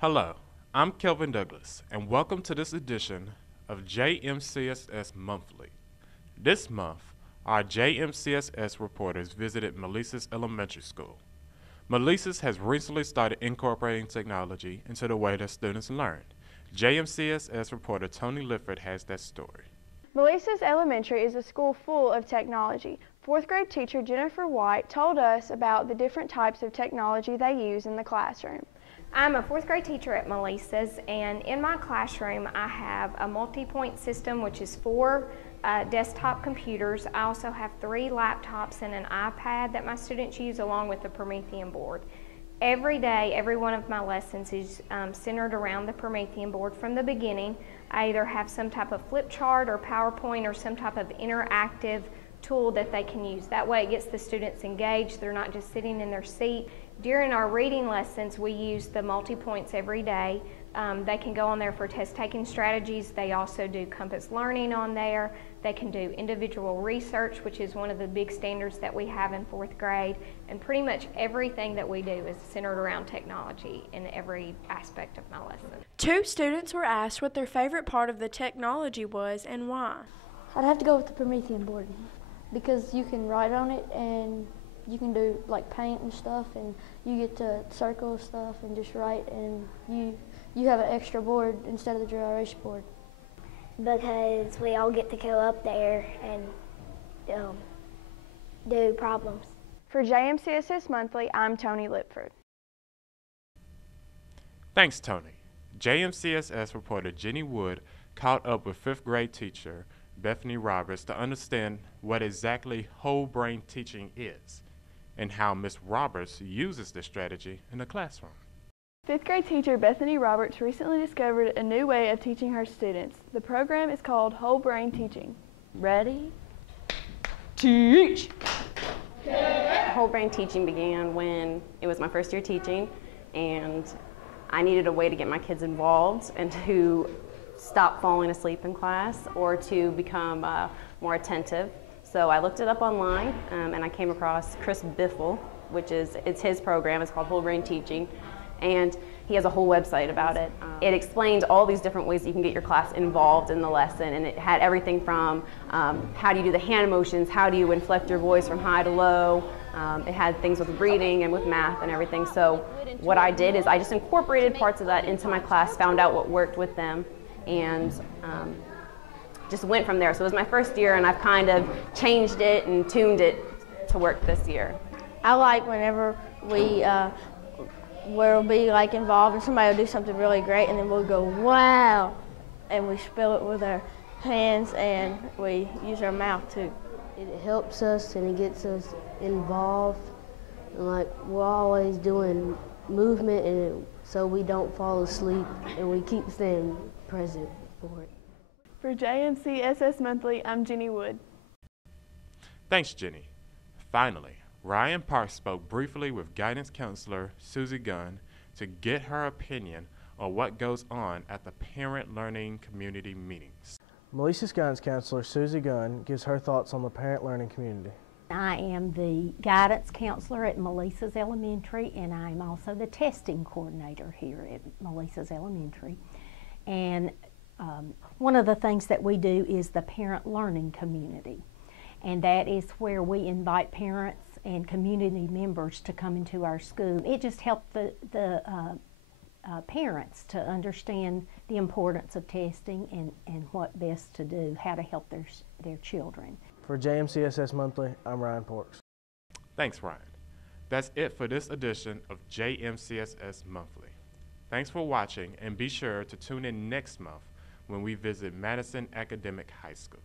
Hello, I'm Kelvin Douglas, and welcome to this edition of JMCSS Monthly. This month, our JMCSS reporters visited Malesus Elementary School. Malesus has recently started incorporating technology into the way that students learn. JMCSS reporter Tony Lifford has that story. Malesus Elementary is a school full of technology. Fourth grade teacher Jennifer White told us about the different types of technology they use in the classroom. I'm a fourth grade teacher at Malesus, and in my classroom I have a multi-point system, which is 4 desktop computers. I also have 3 laptops and an iPad that my students use, along with the Promethean board. Every day, every one of my lessons is centered around the Promethean board from the beginning. I either have some type of flip chart or PowerPoint or some type of interactive tool that they can use. That way it gets the students engaged. They're not just sitting in their seat. During our reading lessons, we use the multi-points every day. They can go on there for test-taking strategies. They also do compass learning on there. They can do individual research, which is one of the big standards that we have in 4th grade. And pretty much everything that we do is centered around technology in every aspect of my lesson. 2 students were asked what their favorite part of the technology was and why. I'd have to go with the Promethean board because you can write on it and you can do like paint and stuff, and you get to circle stuff and just write, and you have an extra board instead of the dry erase board. Because we all get to go up there and do problems. For JMCSS Monthly, I'm Tony Lipford. Thanks, Tony. JMCSS reporter Jenny Wood caught up with 5th grade teacher Bethany Roberts to understand what exactly whole brain teaching is and how Ms. Roberts uses this strategy in the classroom. 5th grade teacher Bethany Roberts recently discovered a new way of teaching her students. The program is called Whole Brain Teaching. Ready? Teach! Whole brain teaching began when it was my first year teaching, and I needed a way to get my kids involved and to stop falling asleep in class or to become more attentive. So I looked it up online, and I came across Chris Biffle, it's his program. It's called Whole Brain Teaching, and he has a whole website about it. It explains all these different ways you can get your class involved in the lesson, and it had everything from how do you do the hand motions, how do you inflect your voice from high to low. It had things with reading and with math and everything. So what I did is I just incorporated parts of that into my class, found out what worked with them, and just went from there. So it was my first year, and I've kind of changed it and tuned it to work this year. I like whenever we'll be like involved and somebody will do something really great, and then we'll go, wow, and we spell it with our hands and we use our mouth too. It helps us and it gets us involved, and like we're always doing movement, and so we don't fall asleep and we keep staying present for it. For JMCSS Monthly, I'm Jenny Wood. Thanks, Jenny. Finally, Ryan Parks spoke briefly with guidance counselor Susie Gunn to get her opinion on what goes on at the parent learning community meetings. Malesus guidance counselor Susie Gunn gives her thoughts on the parent learning community. I am the guidance counselor at Malesus Elementary, and I'm also the testing coordinator here at Malesus Elementary. And one of the things that we do is the parent learning community, and that is where we invite parents and community members to come into our school. It just helped the parents to understand the importance of testing and what best to do, how to help their children. For JMCSS Monthly, I'm Ryan Parks. Thanks, Ryan. That's it for this edition of JMCSS Monthly. Thanks for watching, and be sure to tune in next month when we visit Madison Academic High School.